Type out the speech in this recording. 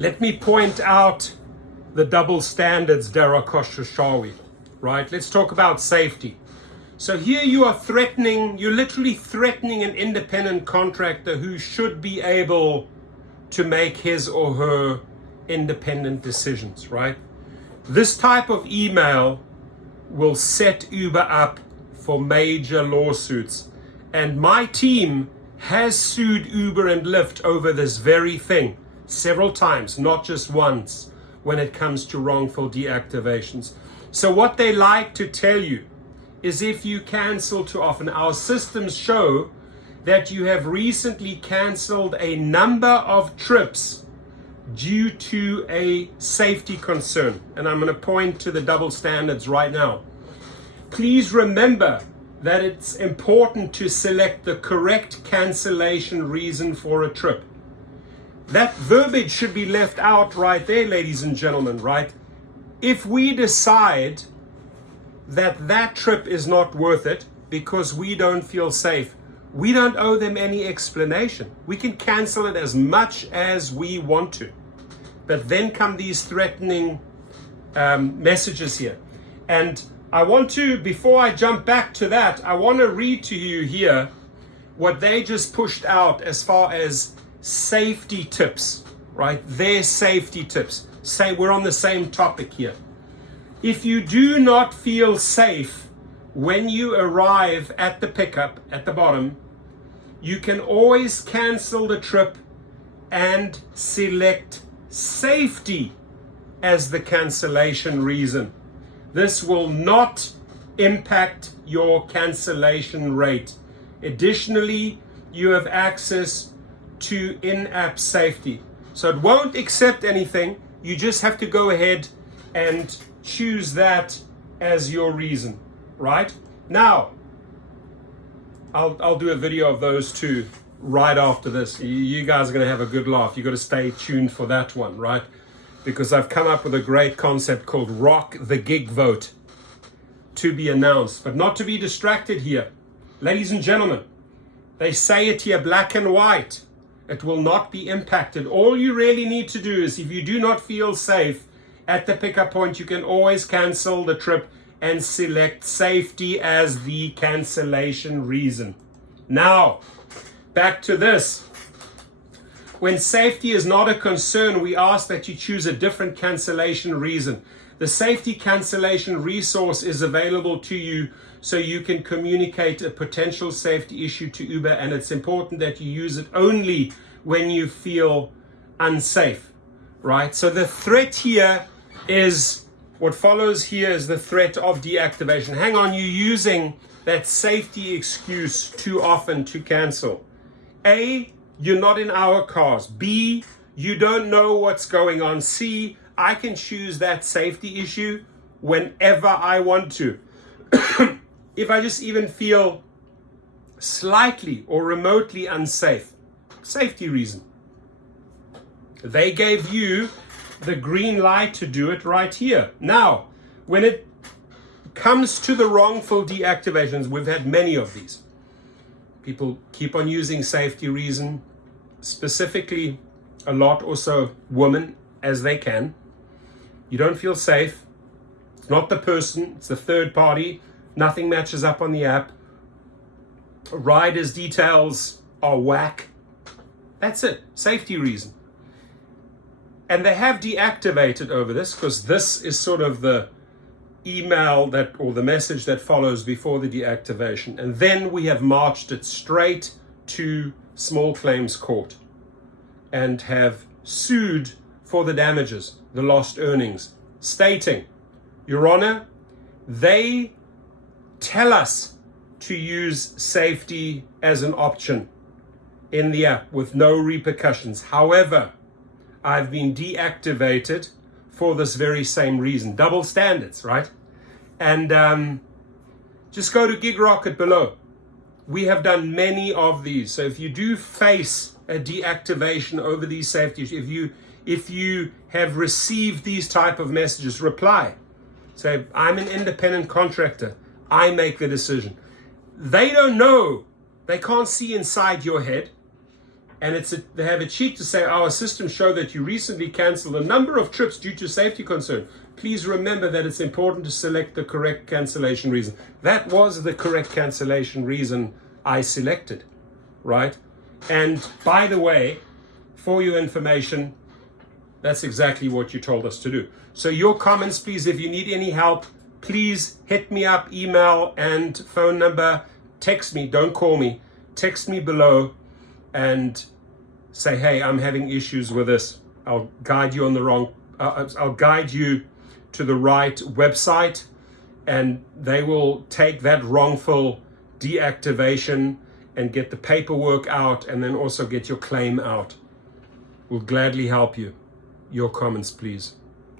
Let me point out the double standards, Dara Khosrowshahi, right? Let's talk about safety. So here you are you're literally threatening an independent contractor who should be able to make his or her independent decisions, right? This type of email will set Uber up for major lawsuits. And my team has sued Uber and Lyft over this very thing several times, not just once, when it comes to wrongful deactivations. So what they like to tell you is if you cancel too often, our systems show that you have recently canceled a number of trips due to a safety concern. And I'm going to point to the double standards right now. Please remember that it's important to select the correct cancellation reason for a trip. That verbiage should be left out right there, ladies and gentlemen, right? If we decide that that trip is not worth it because we don't feel safe, we don't owe them any explanation. We can cancel it as much as we want to. But then come these threatening messages here. And I want to, before I jump back to that, I want to read to you here what they just pushed out as far as safety tips, right? Their safety tips. Say we're on the same topic here. If you do not feel safe when you arrive at the pickup at the bottom, you can always cancel the trip and select safety as the cancellation reason. This will not impact your cancellation rate. Additionally, you have access to in-app safety. So it won't accept anything. You just have to go ahead and choose that as your reason, right? Now, I'll do a video of those two right after this. You guys are going to have a good laugh. You got to stay tuned for that one, right? Because I've come up with a great concept called Rock the Gig Vote, to be announced, but not to be distracted here. Ladies and gentlemen, they say it here black and white. It will not be impacted. All you really need to do is, if you do not feel safe at the pickup point, you can always cancel the trip and select safety as the cancellation reason. Now, back to this. When safety is not a concern, we ask that you choose a different cancellation reason. The safety cancellation resource is available to you so you can communicate a potential safety issue to Uber, and it's important that you use it only when you feel unsafe, right? So the threat here is, what follows here is the threat of deactivation. Hang on, you're using that safety excuse too often to cancel. A, you're not in our cars. B, you don't know what's going on. C, I can choose that safety issue whenever I want to. If I just even feel slightly or remotely unsafe, safety reason. They gave you the green light to do it right here. Now, when it comes to the wrongful deactivations, we've had many of these. People keep on using safety reason, specifically a lot also women as they can. You don't feel safe. It's not the person, it's the third party. Nothing matches up on the app. Rider's details are whack. That's it, safety reason. And they have deactivated over this because this is sort of the email that, or the message that follows before the deactivation. And then we have marched it straight to small claims court and have sued for the damages, the lost earnings, stating, Your Honor, they tell us to use safety as an option in the app with no repercussions. However, I've been deactivated for this very same reason. Double standards, right? And just go to Gig Rocket below. We have done many of these. So if you do face a deactivation over these safety issues, if you have received these type of messages, reply. Say, I'm an independent contractor. I make the decision. They don't know. They can't see inside your head. and they have a cheek to say, our systems show that you recently canceled a number of trips due to safety concern. Please remember that it's important to select the correct cancellation reason. That was the correct cancellation reason I selected, right? And by the way, for your information, that's exactly what you told us to do. So your comments, please, if you need any help, please hit me up, email and phone number, text me, don't call me, text me below and say, hey, I'm having issues with this. I'll guide you I'll guide you to the right website, and they will take that wrongful deactivation and get the paperwork out, and then also get your claim out. We'll gladly help you. Your comments, please.